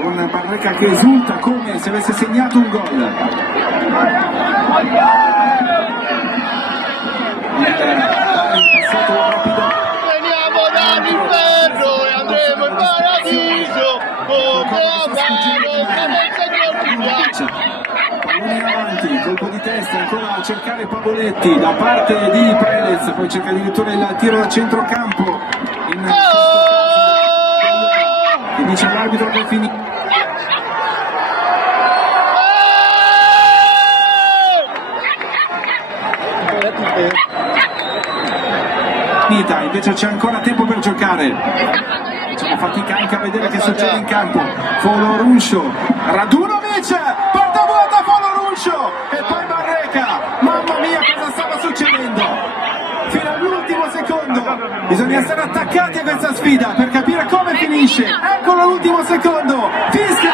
con Barreca che esulta come se avesse segnato un gol. Il passato rapido. Veniamo dall'inferno e andremo in paradiso come amaro, come il Signore ti piace. Pallone in avanti, colpo di testa, ancora a cercare Pavoletti da parte di Perez, poi cerca addirittura il tiro da centrocampo. E dice l'arbitro che è finito. Invece c'è ancora tempo per giocare. Facciamo fatica anche a vedere che succede in campo. Foloruncio, Radunovic, porta vuota Foloruncio e poi Barreca. Mamma mia, cosa stava succedendo? Fino all'ultimo secondo bisogna stare attaccati a questa sfida per capire come finisce. Eccolo l'ultimo secondo, fischia.